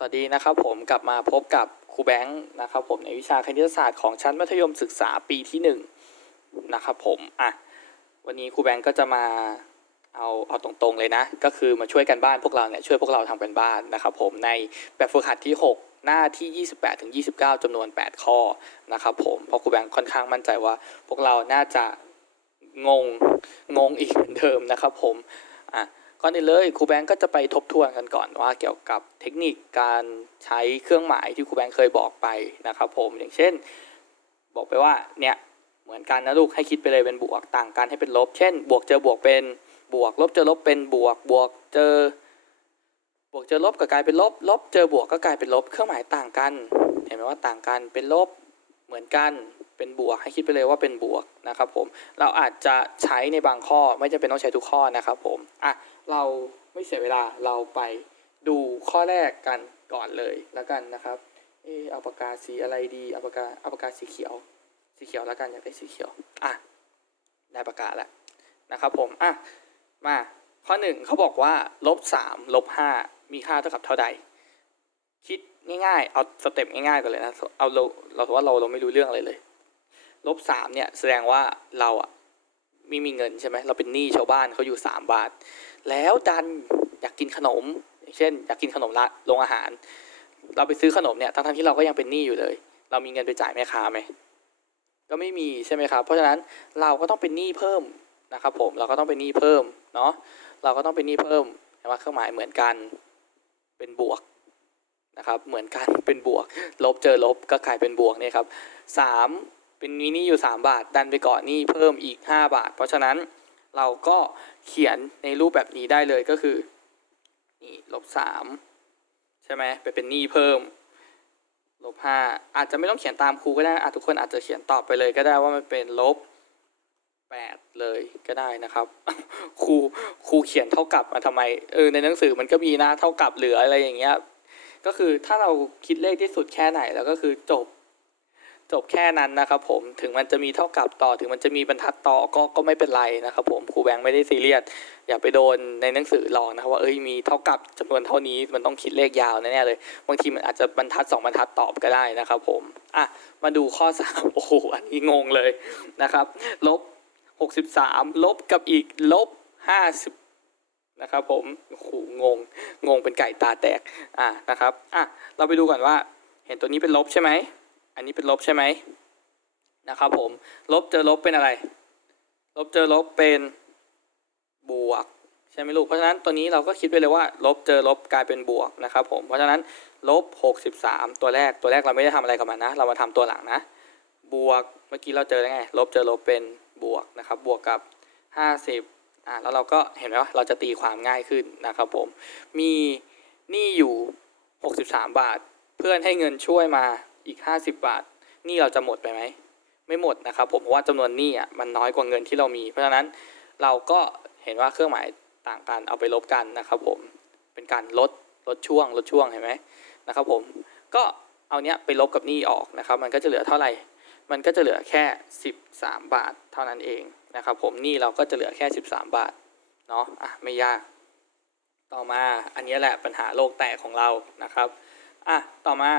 สวัสดีนะครับผมกลับมาพบกับครูแบงค์นะครับผมในวิชาคณิตศาสตร์ของชั้นมัธยมศึกษาปีที่หนึ่งนะครับผมอะวันนี้ครูแบงค์ก็จะมาเอาเอาตรงๆเลยนะ ก็คือมาช่วยกันบ้านพวกเราเนี่ยช่วยพวกเราทำกันบ้านนะครับผมในแบบฝึกหัดที่ 6 หน้าที่ 28ถึง29จำนวน 8 ข้อนะครับผมเพราะครูแบงค์ค่อนข้างมั่นใจว่า พวกเราน่าจะงงงงอีกเหมือนเดิมนะครับผมอะ ก่อนอื่นเลยครูแบงก์ก็จะไปทบทวนกันก่อนว่าเกี่ยวกับเทคนิคการใช้เครื่องหมายที่ครูแบงก์เคยบอกไปนะครับผมอย่างเช่น บอกไปว่าเนี่ยเหมือนกันนะลูกให้คิดไปเลยเป็นบวกต่างกันให้เป็นลบ เช่น บวกเจอบวกเป็นบวก ลบเจอลบเป็นบวก บวกเจอบวกเจอลบก็กลายเป็นลบ ลบเจอบวกก็กลายเป็นลบ เครื่องหมายต่างกัน เห็นไหมว่าต่างกันเป็นลบเหมือนกัน เป็นบวกให้คิดไปเลยว่าเป็นบวกนะครับผมเราอาจจะใช้ในบางข้อไม่จำเป็นต้องใช้ทุกข้อนะครับผมอะเราไม่เสียเวลาเราไปดูข้อแรกกันก่อนเลยแล้วกันนะครับเออเอาปากกาสีอะไรดีเอาปากกาเอาปากกาสีเขียว สีเขียวแล้วกันอยากได้สีเขียวอะได้ปากกาแล้วนะครับผมอะมาข้อหนึ่งเขาบอกว่าลบสามลบห้ามีค่าเท่ากับเท่าใด คิดง่ายๆ เอาสเต็ปง่ายๆก่อนเลยนะ เอาเราเราถือว่าเราเราไม่รู้เรื่องอะไรเลย ลบสามเนี่ยแสดงว่าเราอะไม่มีเงินใช่ไหมเราเป็นหนี้ชาวบ้านเขาอยู่สามบาท แล้วดันอยากกินขนม อย่างเช่น อยากกินขนมละโรงอาหาร เราไปซื้อขนมเนี่ยทั้งๆที่เราก็ยังเป็นหนี้อยู่เลย เรามีเงินไปจ่ายแม่ค้าไหมก็ไม่มีใช่ไหมครับ เพราะฉะนั้นเราก็ต้องเป็นหนี้เพิ่มนะครับผมเราก็ต้องเป็นหนี้เพิ่มเนาะเราก็ต้องเป็นหนี้เพิ่มแต่ว่าเครื่องหมายเหมือนกันเป็นบวกนะครับเหมือนกันเป็นบวก ลบเจอลบก็กลายเป็นบวกเนี่ยครับสาม เป็นมีนี้อยู่สามบาท ดันไปก่อนหนี้เพิ่มอีกห้าบาท เพราะฉะนั้นเราก็เขียนในรูปแบบนี้ได้เลยก็คือนี่ลบสามใช่ไหมไปเป็นหนี้เพิ่มลบห้าอาจจะไม่ต้องเขียนตามครูก็ได้อาจทุกคนอาจจะเขียนตอบไปเลยก็ได้ว่ามันเป็นลบแปดเลยก็ได้นะครับ ครูครูเขียนเท่ากับมาทำไมเออในหนังสือมันก็มีนะเท่ากับเหลืออะไรอย่างเงี้ยก็คือถ้าเราคิดเลขที่สุดแค่ไหนแล้วก็คือจบ จบแค่นั้นนะครับผมถึงมันจะมีเท่ากับต่อถึงมันจะมีบรรทัดต่อก็ก็ไม่เป็นไรนะครับผมครูแบงค์ไม่ได้ซีเรียสอย่าไปโดนในหนังสือหลอกนะครับว่าเอ้ยมีเท่ากับจำนวนเท่านี้มันต้องคิดเลขยาวแน่ๆเลย บางทีมันอาจจะบรรทัดสองบรรทัดตอบก็ได้นะครับผมอะมาดูข้อสามโอ้โหอันนี้งงเลยนะครับลบหกสิบสามลบกับอีกลบห้าสิบนะครับผมโอ้โหงงงงเป็นไก่ตาแตกอะนะครับอะเราไปดูก่อนว่าเห็นตัวนี้เป็นลบใช่ไหม อันนี้เป็นลบใช่ไหมนะครับผม ลบเจอลบเป็นอะไร ลบเจอลบเป็นบวกใช่ไหมลูก เพราะฉะนั้นตัวนี้เราก็คิดไปเลยว่า ลบเจอลบกลายเป็นบวกนะครับผม เพราะฉะนั้นลบหกสิบสามตัวแรกตัวแรกเราไม่ได้ทำอะไรกับมันนะ เรามาทำตัวหลังนะ บวกเมื่อกี้เราเจอแล้วไง ลบเจอลบเป็นบวกนะครับ บวกกับห้าสิบอ่าแล้วเราก็เห็นไหมว่าเราจะตีความง่ายขึ้นนะครับผม มีหนี้อยู่หกสิบสามบาท เพื่อนให้เงินช่วยมา อีก 50 บาทหนี้เราจะหมดไปไหมไม่หมดนะครับผมเพราะว่าจำนวนหนี้อะมันน้อยกว่าเงินที่เรามี เพราะฉะนั้นเราก็เห็นว่าเครื่องหมายต่างกันเอาไปลบกันนะครับผมเป็นการลดลดช่วงลดช่วงเห็นไหมนะครับผมก็เอาเนี้ยไปลบกับหนี้ออกนะครับ มันก็จะเหลือเท่าไหร่ มันก็จะเหลือแค่ 13 บาทเท่านั้นเองนะครับผมหนี้เราก็จะเหลือแค่ 13 บาทเนาะอะไม่ยากต่อมาอันนี้แหละปัญหาโลกแตกของเรานะครับอะต่อมา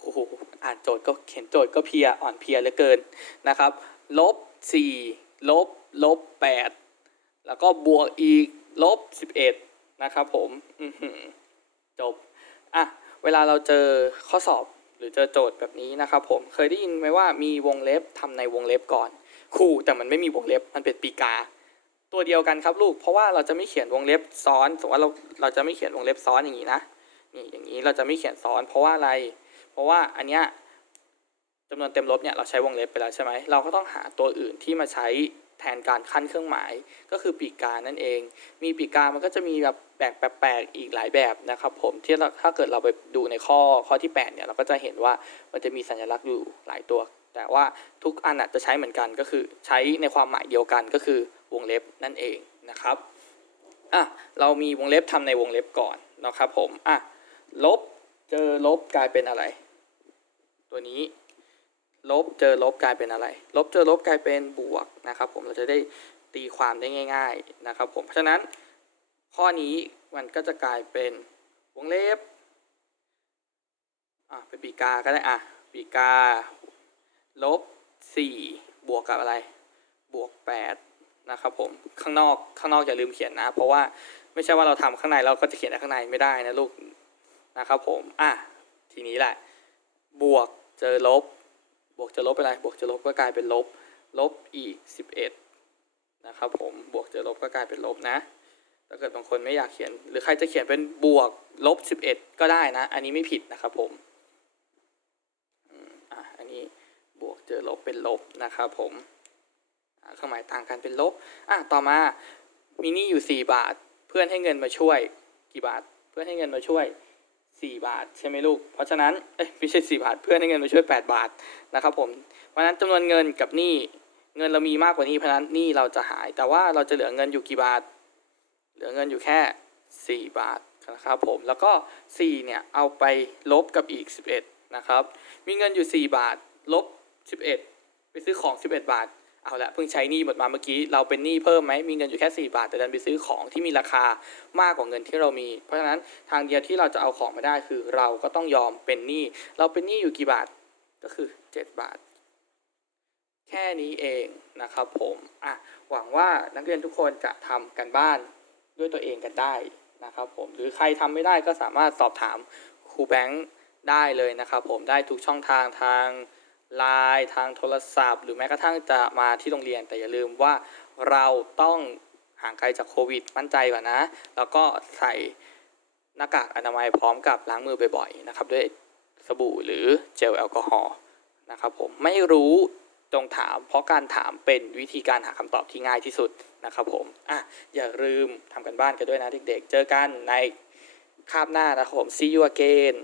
โอ้โหอ่านโจทย์ก็เขียนโจทย์ก็เพียอ่อนเพียเหลือเกินนะครับลบสี่ลบลบแปดแล้วก็บวกอีกลบสิบเอ็ดนะครับผมจบอะเวลาเราเจอข้อสอบหรือเจอโจทย์แบบนี้นะครับผมเคยได้ยินไหมว่ามีวงเล็บทำในวงเล็บก่อนครูแต่มันไม่มีวงเล็บมันเป็นปีกา ตัวเดียวกันครับลูกเพราะว่าเราจะไม่เขียนวงเล็บซ้อนสมมติว่าเราเราจะไม่เขียนวงเล็บซ้อนอย่างนี้นะนี่อย่างนี้เราจะไม่เขียนซ้อน เพราะว่าอะไร เพราะว่าอันเนี้ยจำนวนเต็มลบเนี่ยเราใช้วงเล็บไปแล้วใช่ไหมเราก็ต้องหาตัวอื่นที่มาใช้แทนการขั้นเครื่องหมายก็คือปีกกานั่นเอง มีปีกกามันก็จะมีแบบแบกแปลกๆอีกหลายแบบนะครับผมที่เราถ้าเกิดเราไปดูในข้อข้อที่ 8 เนี่ยเราก็จะเห็นว่ามันจะมีสัญลักษณ์อยู่หลายตัว แต่ว่าทุกอันอะจะใช้เหมือนกันก็คือใช้ในความหมายเดียวกันก็คือวงเล็บนั่นเองนะครับอะเรามีวงเล็บทำในวงเล็บก่อนนะครับผมอะลบเจอลบกลายเป็นอะไร ตัวนี้ ลบเจอลบกลายเป็นอะไร ลบเจอลบกลายเป็นบวกนะครับผมเราจะได้ตีความได้ง่าย ๆนะครับผมเพราะฉะนั้นข้อนี้มันก็จะกลายเป็นวงเล็บอะเป็นปีกาก็ได้อะปีกาลบสี่บวกกับอะไร บวกแปดนะครับผมข้างนอกข้างนอกอย่าลืมเขียนนะ เพราะว่าไม่ใช่ว่าเราทำข้างในเราก็จะเขียนในข้างในไม่ได้นะลูกนะครับผมอะทีนี้แหละ บวก เจอลบบวกเจอลบเป็นไรบวกเจอลบก็กลายเป็นลบ ลบอีกสิบเอ็ดนะครับผมบวกเจอลบก็กลายเป็นลบนะถ้าเกิดบางคนไม่อยากเขียน หรือใครจะเขียนเป็นบวกลบสิบเอ็ดก็ได้นะ อันนี้ไม่ผิดนะครับผมอะอันนี้บวกเจอลบเป็นลบนะครับผมเครื่องหมายต่างกันเป็นลบอะต่อมามีนี้อยู่สี่บาท เพื่อนให้เงินมาช่วยกี่บาท เพื่อนให้เงินมาช่วย สี่บาท ใช่ไหมลูก เพราะฉะนั้นเอ้ยไม่ใช่สี่บาท เพื่อนให้เงินมาช่วยแปดบาทนะครับผม เพราะฉะนั้นจำนวนเงินกับหนี้เงินเรามีมากกว่านี้เพราะฉะนั้นหนี้เราจะหาย แต่ว่าเราจะเหลือเงินอยู่กี่บาท เหลือเงินอยู่แค่ 4 บาทนะครับผม แล้วก็4เนี่ยเอาไปลบกับอีก 11นะครับ มีเงินอยู่ 4 บาทลบ 11 ไปซื้อของ 11 บาท เอาละเพิ่งใช้หนี้หมดมาเมื่อกี้เราเป็นหนี้เพิ่มไหมมีเงินอยู่แค่ 4 บาท แต่ดันไปซื้อของที่มีราคามากกว่าเงินที่เรามี เพราะฉะนั้นทางเดียวที่เราจะเอาของมาได้คือเราก็ต้องยอมเป็นหนี้เราเป็นหนี้อยู่กี่บาทก็คือ 7 บาท แค่นี้เองนะครับผมอะหวังว่านักเรียนทุกคนจะทำกันบ้านด้วยตัวเองกันได้นะครับผมหรือใครทำไม่ได้ก็สามารถสอบถามครูแบงค์ได้เลยนะครับผมได้ทุกช่องทางทาง ไลน์ทางโทรศัพท์ หรือแม้กระทั่งจะมาที่โรงเรียน แต่อย่าลืมว่าเราต้องห่างไกลจากโควิด มั่นใจก่อนนะ แล้วก็ใส่หน้ากากอนามัยพร้อมกับล้างมือบ่อยๆนะครับด้วยสบู่หรือเจลแอลกอฮอล์นะครับผมไม่รู้จงถาม เพราะการถามเป็นวิธีการหาคำตอบที่ง่ายที่สุดนะครับผมอะอย่าลืมทำกันบ้านกันด้วยนะเด็กๆ เจอกันในคาบหน้านะครับผม see you again